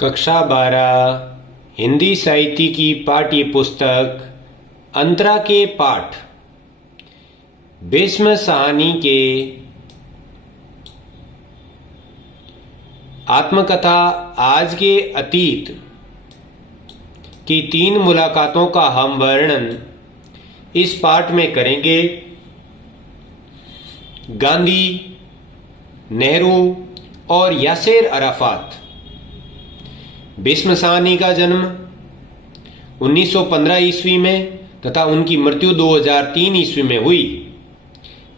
कक्षा 12 हिंदी साहित्य की पाठ्य पुस्तक अंतरा के पाठ भीष्म साहनी के आत्मकथा आज के अतीत की 3 मुलाकातों का हम वर्णन इस पाठ में करेंगे। गांधी, नेहरू और यासेर अराफात। भीष्म साहनी का जन्म 1915 ईस्वी में तथा उनकी मृत्यु 2003 ईस्वी में हुई।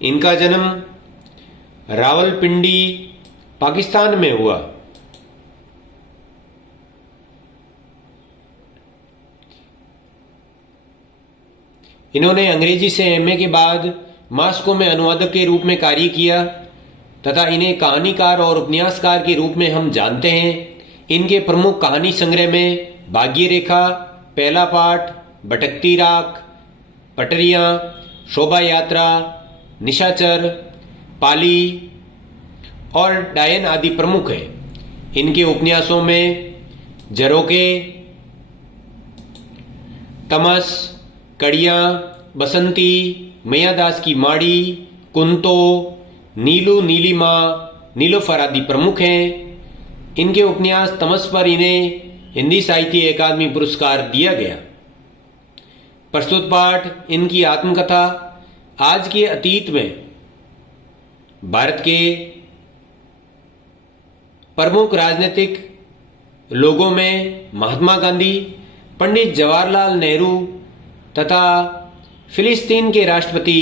इनका जन्म रावलपिंडी, पाकिस्तान में हुआ। इन्होंने अंग्रेजी से एमए के बाद मॉस्को में अनुवादक के रूप में कार्य किया तथा इन्हें कहानीकार और उपन्यासकार के रूप में हम जानते हैं। इनके प्रमुख कहानी संग्रह में भाग्य रेखा, पहला पाठ, भटकती राख, पटरियां, शोभा यात्रा, निशाचर, पाली और डायन आदि प्रमुख है। इनके उपन्यासों में झरोखे, तमस, कड़ियां, बसंती, मैयादास की माड़ी, कुंतो, नीलू, नीलिमा, नीलोफर आदि प्रमुख हैं। इनके उपन्यास तमस पर इन्हें हिंदी साहित्य अकादमी पुरस्कार दिया गया। प्रस्तुत पाठ इनकी आत्मकथा आज के अतीत में भारत के प्रमुख राजनीतिक लोगों में महात्मा गांधी, पंडित जवाहरलाल नेहरू तथा फिलिस्तीन के राष्ट्रपति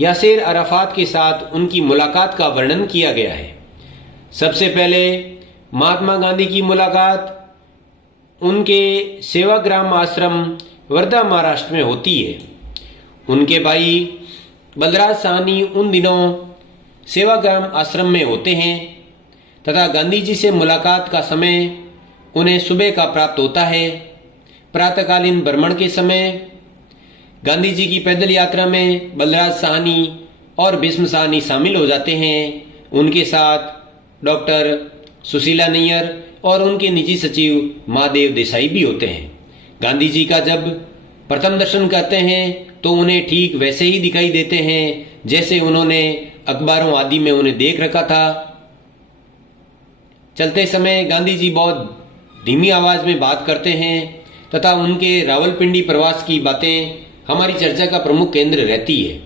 यासेर अराफात के साथ उनकी मुलाकात का वर्णन किया गया है। सबसे पहले महात्मा गांधी की मुलाकात उनके सेवाग्राम आश्रम वर्धा, महाराष्ट्र में होती है। उनके भाई बलराज साहनी उन दिनों सेवाग्राम आश्रम में होते हैं तथा गांधी जी से मुलाकात का समय उन्हें सुबह का प्राप्त होता है। प्रातःकालीन भ्रमण के समय गांधी जी की पैदल यात्रा में बलराज साहनी और भीष्म साहनी शामिल हो जाते हैं। उनके साथ डॉक्टर सुशीला नैयर और उनके निजी सचिव महादेव देसाई भी होते हैं। गांधी जी का जब प्रथम दर्शन करते हैं तो उन्हें ठीक वैसे ही दिखाई देते हैं जैसे उन्होंने अखबारों आदि में उन्हें देख रखा था। चलते समय गांधी जी बहुत धीमी आवाज में बात करते हैं तथा उनके रावलपिंडी प्रवास की बातें हमारी चर्चा का प्रमुख केंद्र रहती है।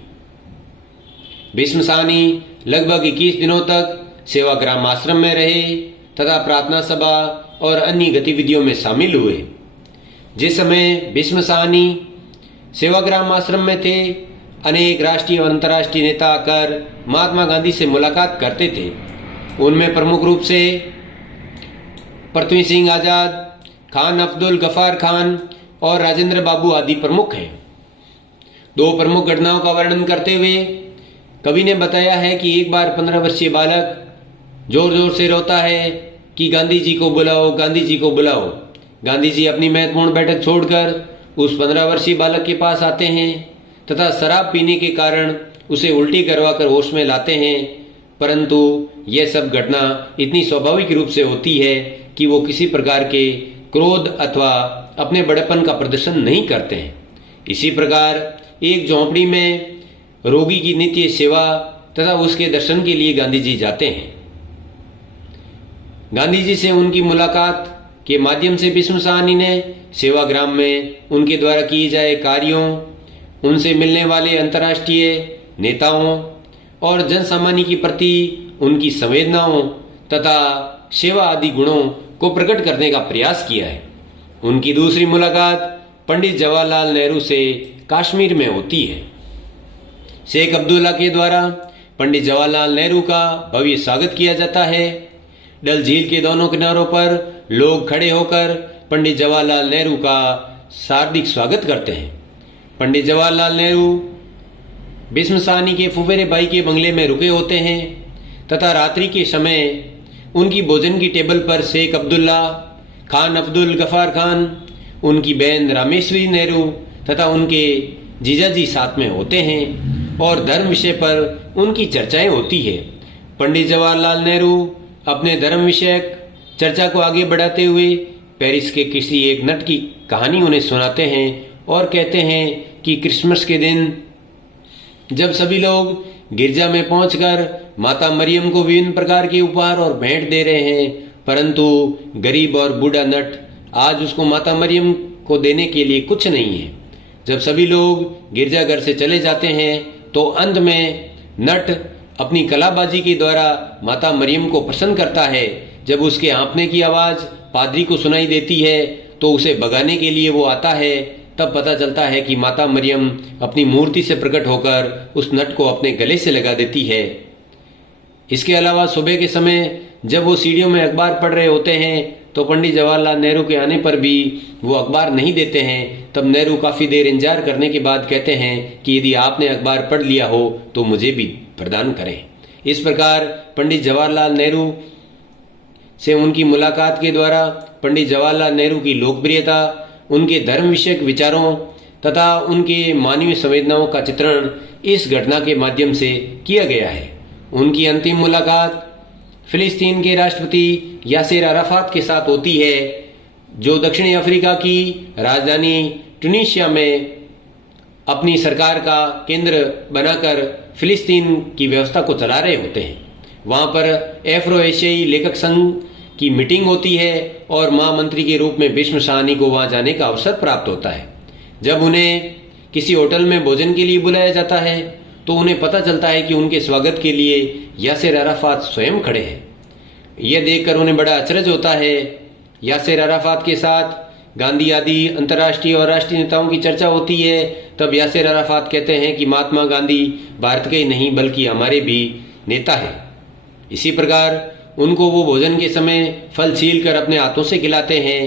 भीष्म साहनी लगभग 21 दिनों तक सेवाग्राम आश्रम में रहे तथा प्रार्थना सभा और अन्य गतिविधियों में शामिल हुए। जिस समय भीष्म साहनी सेवाग्राम आश्रम में थे, अनेक राष्ट्रीय और अंतर्राष्ट्रीय नेता आकर महात्मा गांधी से मुलाकात करते थे। उनमें प्रमुख रूप से पृथ्वी सिंह आजाद, खान अब्दुल गफार खान और राजेंद्र बाबू आदि प्रमुख हैं। 2 प्रमुख घटनाओं का वर्णन करते हुए कवि ने बताया है कि एक बार 15 वर्षीय बालक जोर जोर से रोता है कि गांधी जी को बुलाओ, गांधी जी को बुलाओ। गांधी जी अपनी महत्वपूर्ण बैठक छोड़कर उस 15 वर्षीय बालक के पास आते हैं तथा शराब पीने के कारण उसे उल्टी करवाकर होश में लाते हैं। परंतु यह सब घटना इतनी स्वाभाविक रूप से होती है कि वो किसी प्रकार के क्रोध अथवा अपने बड़ेपन का प्रदर्शन नहीं करते हैं। इसी प्रकार एक झोंपड़ी में रोगी की नित्य सेवा तथा उसके दर्शन के लिए गांधी जी जाते हैं। गांधी जी से उनकी मुलाकात के माध्यम से भीष्म साहनी ने सेवाग्राम में उनके द्वारा किए जाए कार्यों, उनसे मिलने वाले अंतर्राष्ट्रीय नेताओं और जन सामान्य के प्रति उनकी संवेदनाओं तथा सेवा आदि गुणों को प्रकट करने का प्रयास किया है। उनकी दूसरी मुलाकात पंडित जवाहरलाल नेहरू से कश्मीर में होती है। शेख अब्दुल्ला के द्वारा पंडित जवाहरलाल नेहरू का भव्य स्वागत किया जाता है। डल झील के दोनों किनारों पर लोग खड़े होकर पंडित जवाहरलाल नेहरू का हार्दिक स्वागत करते हैं। पंडित जवाहरलाल नेहरू भीष्म साहनी के फुफेरे भाई के बंगले में रुके होते हैं तथा रात्रि के समय उनकी भोजन की टेबल पर शेख अब्दुल्ला, खान अब्दुल गफार खान, उनकी बहन रामेश्वरी नेहरू तथा उनके जीजाजी साथ में होते हैं और धर्म विषय पर उनकी चर्चाएं होती है। पंडित जवाहरलाल नेहरू अपने धर्म विषयक चर्चा को आगे बढ़ाते हुए पेरिस के किसी एक नट की कहानी उन्हें सुनाते हैं और कहते हैं कि क्रिसमस के दिन जब सभी लोग गिरजा में पहुंचकर माता मरियम को विभिन्न प्रकार के उपहार और भेंट दे रहे हैं, परंतु गरीब और बूढ़ा नट आज उसको माता मरियम को देने के लिए कुछ नहीं है। जब सभी लोग गिरजाघर से चले जाते हैं तो अंत में नट अपनी कलाबाजी के द्वारा माता मरियम को प्रसन्न करता है। जब उसके हाँफने की आवाज पादरी को सुनाई देती है तो उसे भगाने के लिए वो आता है। तब पता चलता है कि माता मरियम अपनी मूर्ति से प्रकट होकर उस नट को अपने गले से लगा देती है। इसके अलावा सुबह के समय जब वो सीढ़ियों में अखबार पढ़ रहे होते हैं तो पंडित जवाहरलाल नेहरू के आने पर भी वो अखबार नहीं देते हैं। तब नेहरू काफी देर इंतजार करने के बाद कहते हैं कि यदि आपने अखबार पढ़ लिया हो तो मुझे भी प्रदान करें। इस प्रकार पंडित जवाहरलाल नेहरू से उनकी मुलाकात के द्वारा पंडित जवाहरलाल नेहरू की लोकप्रियता, उनके धर्म विषयक विचारों तथा उनके मानवीय संवेदनाओं का चित्रण इस घटना के माध्यम से किया गया है। उनकी अंतिम मुलाकात फिलिस्तीन के राष्ट्रपति यासिर अराफात के साथ होती है, जो दक्षिणी अफ्रीका की राजधानी ट्यूनीशिया में अपनी सरकार का केंद्र बनाकर फिलिस्तीन की व्यवस्था को चला रहे होते हैं। वहां पर एफ्रो एशियाई लेखक संघ की मीटिंग होती है और महामंत्री के रूप में भीष्म साहनी को वहां जाने का अवसर प्राप्त होता है। जब उन्हें किसी होटल में भोजन के लिए बुलाया जाता है तो उन्हें पता चलता है कि उनके स्वागत के लिए यासिर अराफात स्वयं खड़े हैं। यह देखकर उन्हें बड़ा अचरज होता है। यासिर अराफात के साथ गांधी आदि अंतर्राष्ट्रीय और राष्ट्रीय नेताओं की चर्चा होती है। तब यासिर अराफात कहते हैं कि महात्मा गांधी भारत के ही नहीं बल्कि हमारे भी नेता हैं। इसी प्रकार उनको वो भोजन के समय फल छील कर अपने हाथों से खिलाते हैं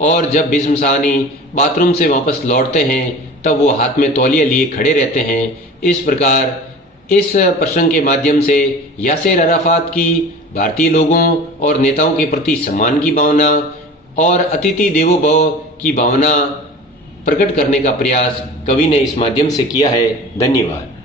और जब भीष्म साहनी बाथरूम से वापस लौटते हैं तब वो हाथ में तौलिया लिए खड़े रहते हैं। इस प्रकार इस प्रसंग के माध्यम से यासिर अराफात की भारतीय लोगों और नेताओं के प्रति सम्मान की भावना और अतिथि देवो भव की भावना प्रकट करने का प्रयास कवि ने इस माध्यम से किया है। धन्यवाद।